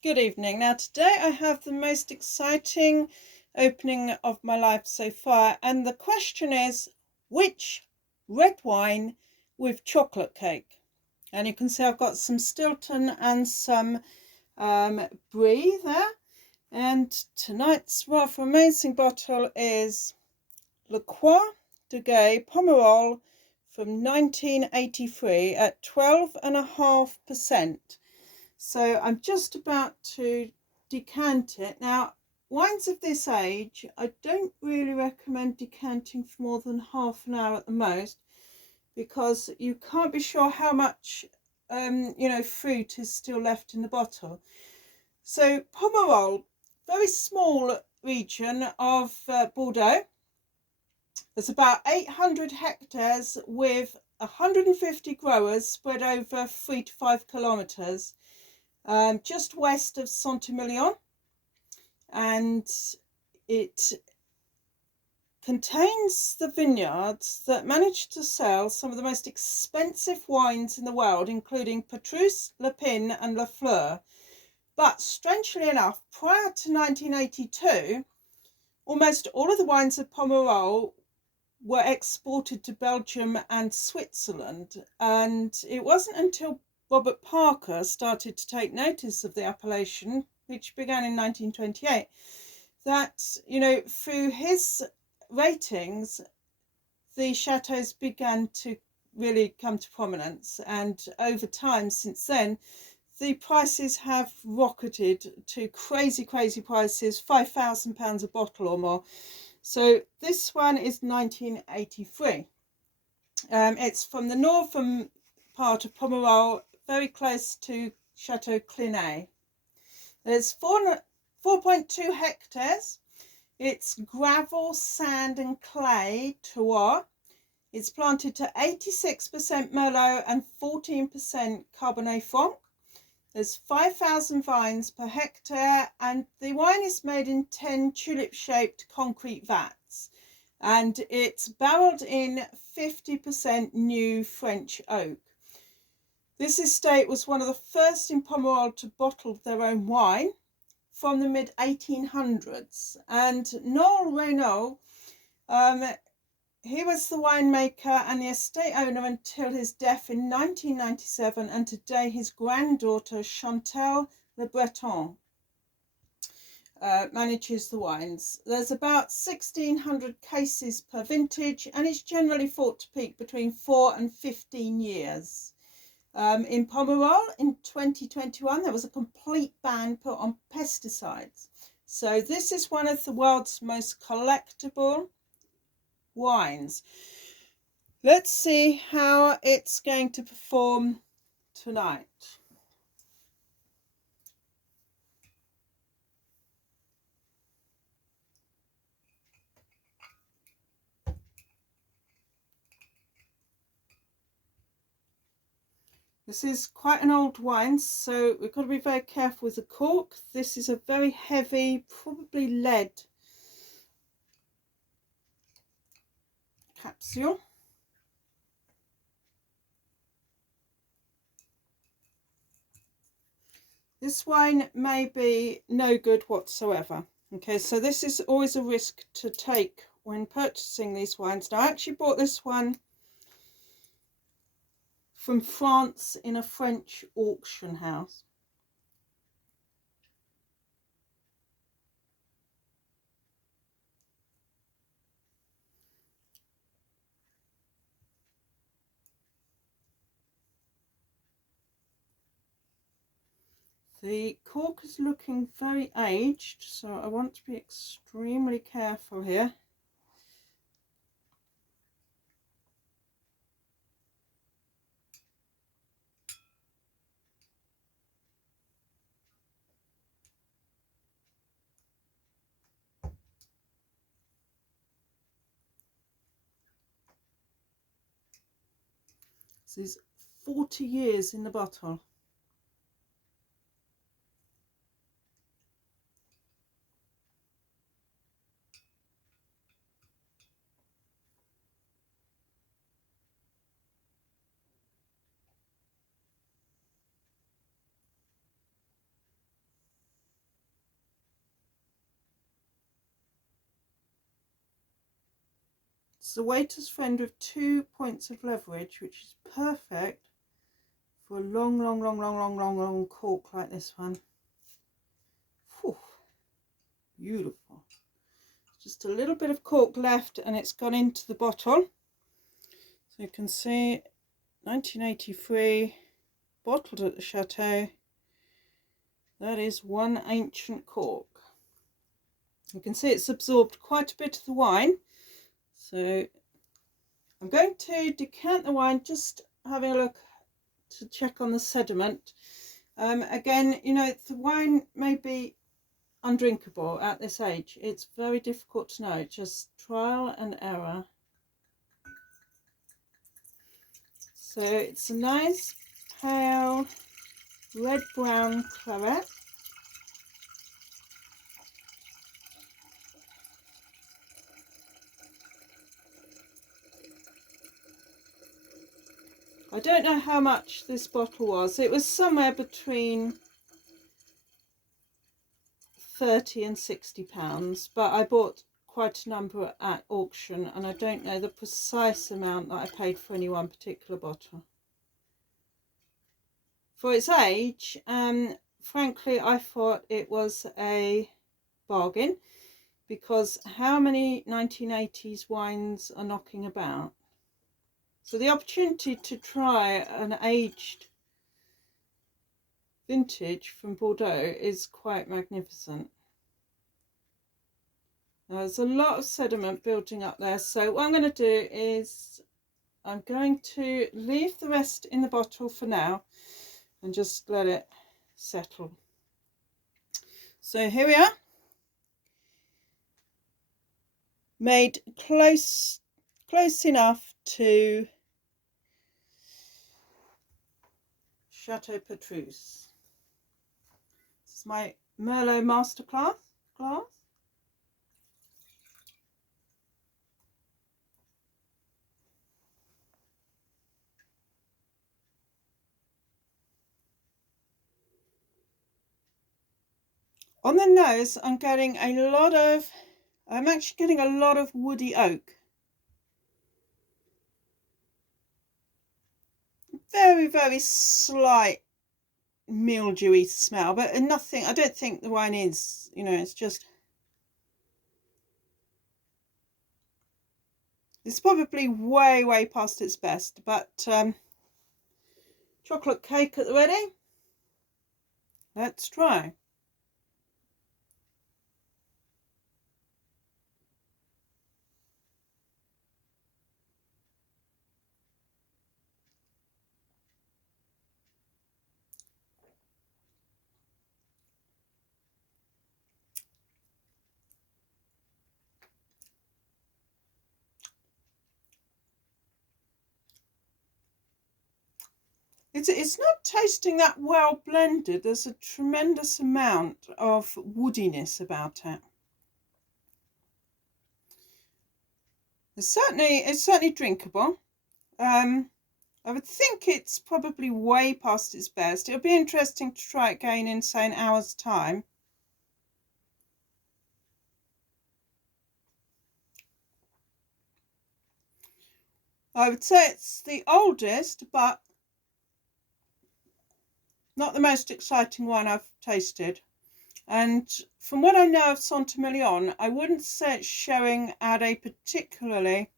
Good evening. Now, today I have the most exciting opening of my life so far, and the question is, which red wine with chocolate cake? And you can see I've got some Stilton and some Brie there. And tonight's rather amazing bottle is Le Croix de Pomerol from 1983 at 12.5%. So I'm just about to decant it. Now, wines of this age, I don't really recommend decanting for more than half an hour at the most, because you can't be sure how much, fruit is still left in the bottle. So Pomerol, very small region of Bordeaux. There's about 800 hectares with 150 growers spread over 3 to 5 kilometres. Just west of Saint-Emilion, and it contains the vineyards that managed to sell some of the most expensive wines in the world, including Petrus, Lepine and Lafleur. But strangely enough, prior to 1982, almost all of the wines of Pomerol were exported to Belgium and Switzerland, and it wasn't until Robert Parker started to take notice of the appellation, which began in 1928, that, through his ratings, the chateaus began to really come to prominence. And over time, since then, the prices have rocketed to crazy, crazy prices, £5,000 a bottle or more. So this one is 1983. It's from the northern part of Pomerol, very close to Château Clinet. There's 4.2 hectares. It's gravel, sand and clay terroir. It's planted to 86% Merlot and 14% Cabernet Franc. There's 5,000 vines per hectare, and the wine is made in 10 tulip-shaped concrete vats, and it's barreled in 50% new French oak. This estate was one of the first in Pomerol to bottle their own wine from the mid-1800s, and Noel Raynaud, he was the winemaker and the estate owner until his death in 1997, and today his granddaughter Château-Le-Breton manages the wines. There's about 1,600 cases per vintage, and it's generally thought to peak between 4 and 15 years. In Pomerol in 2021, there was a complete ban put on pesticides. So this is one of the world's most collectible wines. Let's see how it's going to perform tonight. This is quite an old wine, so we've got to be very careful with the cork. This is a very heavy, probably lead capsule. This wine may be no good whatsoever. Okay, so this is always a risk to take when purchasing these wines. Now, I actually bought this one from France in a French auction house. The cork is looking very aged, so I want to be extremely careful here. This is 40 years in the bottle. It's the waiter's friend with 2 points of leverage, which is perfect for a long cork like this one. Whew, beautiful. Just a little bit of cork left and it's gone into the bottle. So you can see 1983, bottled at the Château. That is one ancient cork. You can see it's absorbed quite a bit of the wine. So I'm going to decant the wine, just having a look to check on the sediment. Again, you know, the wine may be undrinkable at this age. It's very difficult to know, just trial and error. So it's a nice pale red-brown claret. I don't know how much this bottle was. It was somewhere between 30 and 60 pounds, but I bought quite a number at auction and I don't know the precise amount that I paid for any one particular bottle. For its age, frankly, I thought it was a bargain, because how many 1980s wines are knocking about? So the opportunity to try an aged vintage from Bordeaux is quite magnificent. Now, there's a lot of sediment building up there, so what I'm going to do is I'm going to leave the rest in the bottle for now and just let it settle. So here we are, made close enough to Château Petrus. This is my Merlot Masterclass glass. On the nose, I'm actually getting a lot of woody oak. Very slight mildewy smell, but nothing. I don't think the wine is, you know, it's just, it's probably way past its best, but chocolate cake at the ready. Let's try. It's not tasting that well blended. There's a tremendous amount of woodiness about it. It's certainly drinkable. I would think it's probably way past its best. It'll be interesting to try it again in, say, an hour's time. I would say it's the oldest, but not the most exciting wine I've tasted. And from what I know of Saint-Emilion, I wouldn't say it's showing at a particularly